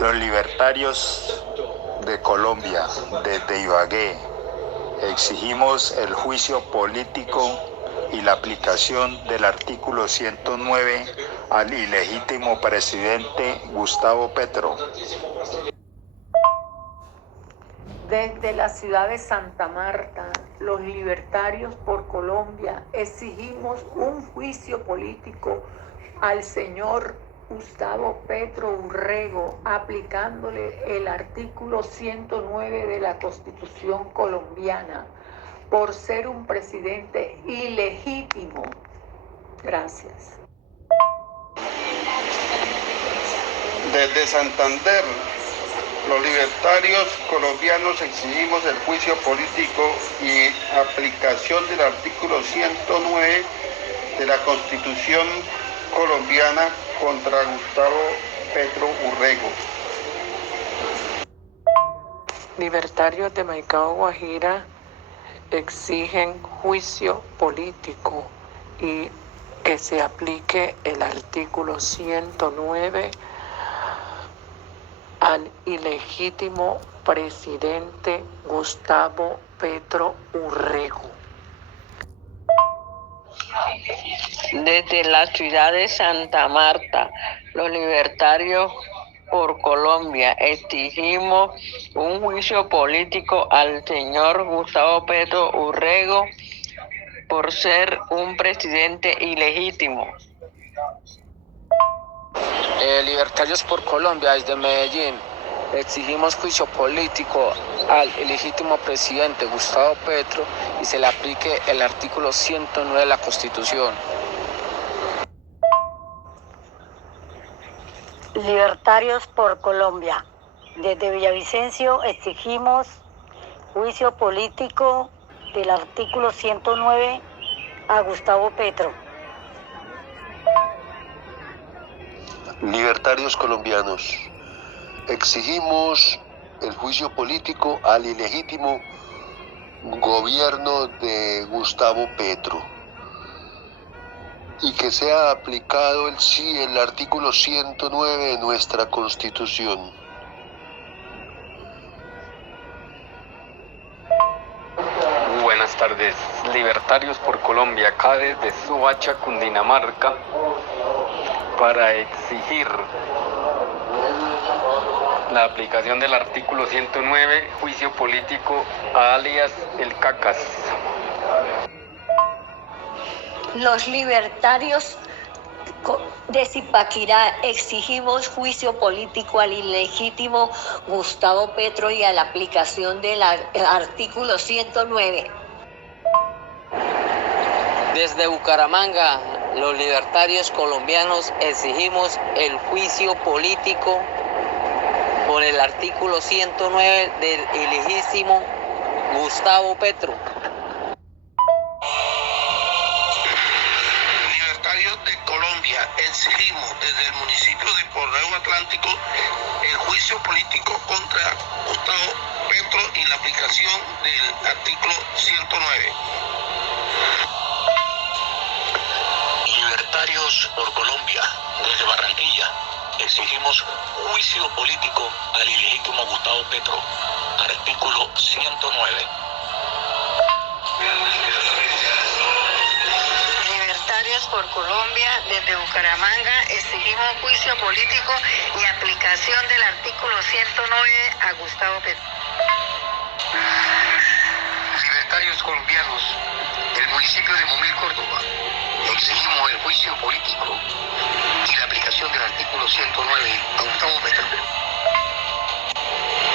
Los libertarios de Colombia, desde Ibagué, exigimos el juicio político y la aplicación del artículo 109 al ilegítimo presidente Gustavo Petro. Desde la ciudad de Santa Marta, los libertarios por Colombia exigimos un juicio político al señor Gustavo Petro Urrego, aplicándole el artículo 109 de la Constitución colombiana, por ser un presidente ilegítimo. Gracias. Desde Santander, los libertarios colombianos exigimos el juicio político y aplicación del artículo 109 de la Constitución colombiana contra Gustavo Petro Urrego. Libertarios de Maicao, Guajira, exigen juicio político y que se aplique el artículo 109 al ilegítimo presidente Gustavo Petro Urrego. Desde la ciudad de Santa Marta, los libertarios por Colombia exigimos un juicio político al señor Gustavo Petro Urrego por ser un presidente ilegítimo. Libertarios por Colombia, desde Medellín, exigimos juicio político al ilegítimo presidente Gustavo Petro y se le aplique el artículo 109 de la Constitución. Libertarios por Colombia, desde Villavicencio exigimos juicio político del artículo 109 a Gustavo Petro. Libertarios colombianos, exigimos el juicio político al ilegítimo gobierno de Gustavo Petro y que sea aplicado el artículo 109 de nuestra Constitución. Buenas tardes, libertarios por Colombia, acá desde Soacha, Cundinamarca, para exigir la aplicación del artículo 109, juicio político a alias El Cacas. Los libertarios de Zipaquirá exigimos juicio político al ilegítimo Gustavo Petro y a la aplicación del artículo 109. Desde Bucaramanga, los libertarios colombianos exigimos el juicio político por el artículo 109 del ilegítimo Gustavo Petro. Libertarios de Colombia exigimos desde el municipio de Porreo Atlántico el juicio político contra Gustavo Petro y la aplicación del artículo 109. Libertarios por Colombia, desde Barranquilla, exigimos juicio político al ilegítimo Gustavo Petro, artículo 109. Libertarios por Colombia, desde Bucaramanga, exigimos juicio político y aplicación del artículo 109 a Gustavo Petro. Libertarios colombianos, del municipio de Momil, Córdoba, exigimos el juicio político y la aplicación del artículo 109 a Gustavo Petro.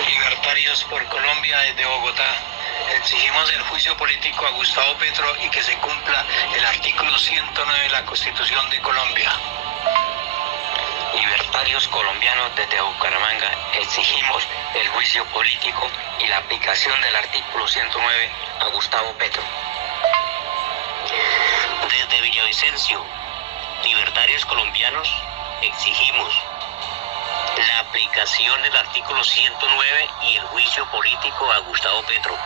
Libertarios por Colombia, desde Bogotá, exigimos el juicio político a Gustavo Petro y que se cumpla el artículo 109 de la Constitución de Colombia. Libertarios colombianos desde Bucaramanga exigimos el juicio político y la aplicación del artículo 109 a Gustavo Petro. Desde Villavicencio, libertarios colombianos exigimos la aplicación del artículo 109 y el juicio político a Gustavo Petro.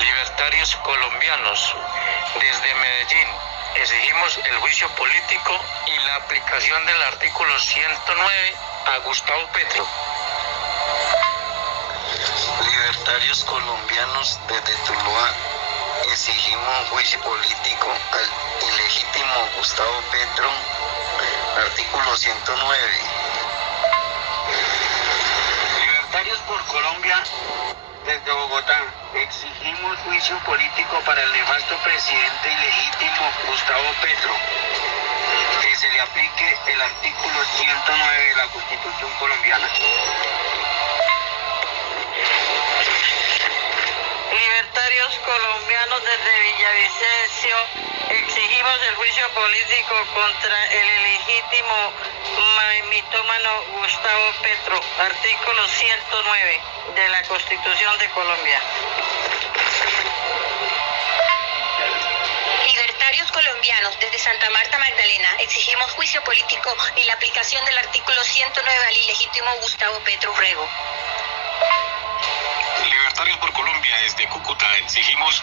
Libertarios colombianos desde Medellín exigimos el juicio político y la aplicación del artículo 109 a Gustavo Petro. Libertarios colombianos desde Tuluá exigimos un juicio político al ilegítimo Gustavo Petro, artículo 109. Libertarios por Colombia desde Bogotá exigimos juicio político para el nefasto presidente ilegítimo Gustavo Petro, que se le aplique el artículo 109 de la Constitución colombiana. Libertarios colombianos desde Villavicencio exigimos el juicio político contra el ilegítimo mitómano Gustavo Petro, artículo 109 de la Constitución de Colombia. Libertarios colombianos desde Santa Marta Magdalena exigimos juicio político y la aplicación del artículo 109 al ilegítimo Gustavo Petro Urrego. Libertarios por Colombia desde Cúcuta exigimos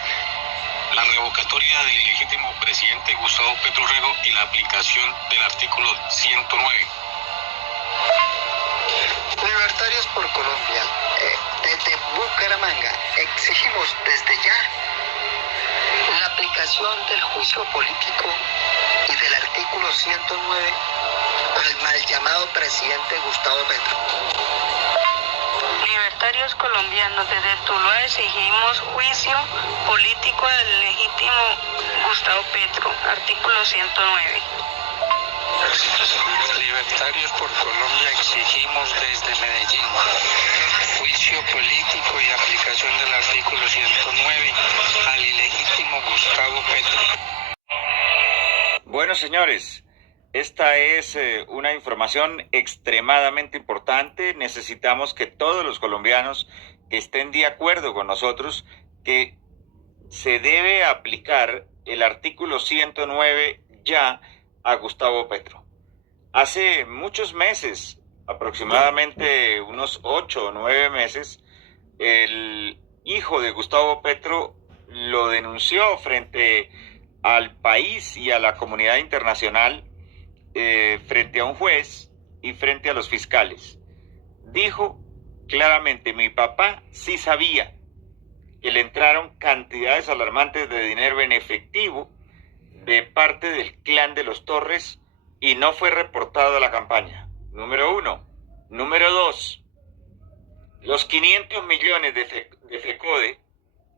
la revocatoria del ilegítimo presidente Gustavo Petro Urrego y la aplicación del artículo 109. Libertarios por Colombia desde Bucaramanga exigimos desde ya la aplicación del juicio político y del artículo 109 al mal llamado presidente Gustavo Petro. Libertarios colombianos desde Tuluá exigimos juicio político del legítimo Gustavo Petro, artículo 109. Libertarios por Colombia exigimos desde Medellín juicio político y aplicación del artículo 109 al ilegítimo Gustavo Petro. Bueno, señores, esta es una información extremadamente importante. Necesitamos que todos los colombianos que estén de acuerdo con nosotros que se debe aplicar el artículo 109 ya a Gustavo Petro. Hace muchos meses, aproximadamente unos 8 o 9 meses, el hijo de Gustavo Petro lo denunció frente al país y a la comunidad internacional, frente a un juez y frente a los fiscales. Dijo claramente: mi papá sí sabía que le entraron cantidades alarmantes de dinero en efectivo de parte del clan de los Torres y no fue reportado a la campaña. Número 1. Número 2. Los 500 millones de FECODE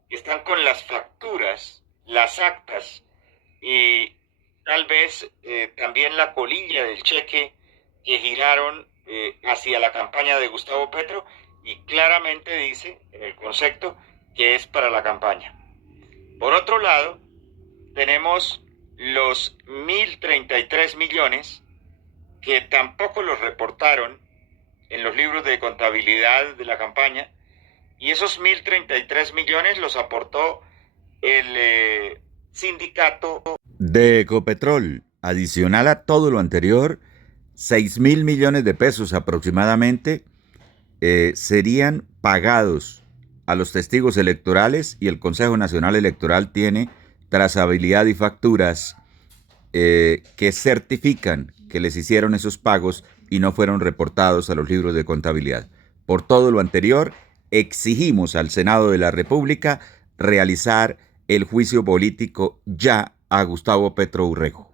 que están con las facturas, las actas y tal vez también la colilla del cheque que giraron hacia la campaña de Gustavo Petro, y claramente dice en el concepto que es para la campaña. Por otro lado, tenemos los 1.033 millones que tampoco los reportaron en los libros de contabilidad de la campaña, y esos 1.033 millones los aportó el sindicato de Ecopetrol. Adicional a todo lo anterior, 6.000 millones de pesos aproximadamente serían pagados a los testigos electorales, y el Consejo Nacional Electoral tiene trazabilidad y facturas que certifican que les hicieron esos pagos y no fueron reportados a los libros de contabilidad. Por todo lo anterior, exigimos al Senado de la República realizar el juicio político ya a Gustavo Petro Urrego.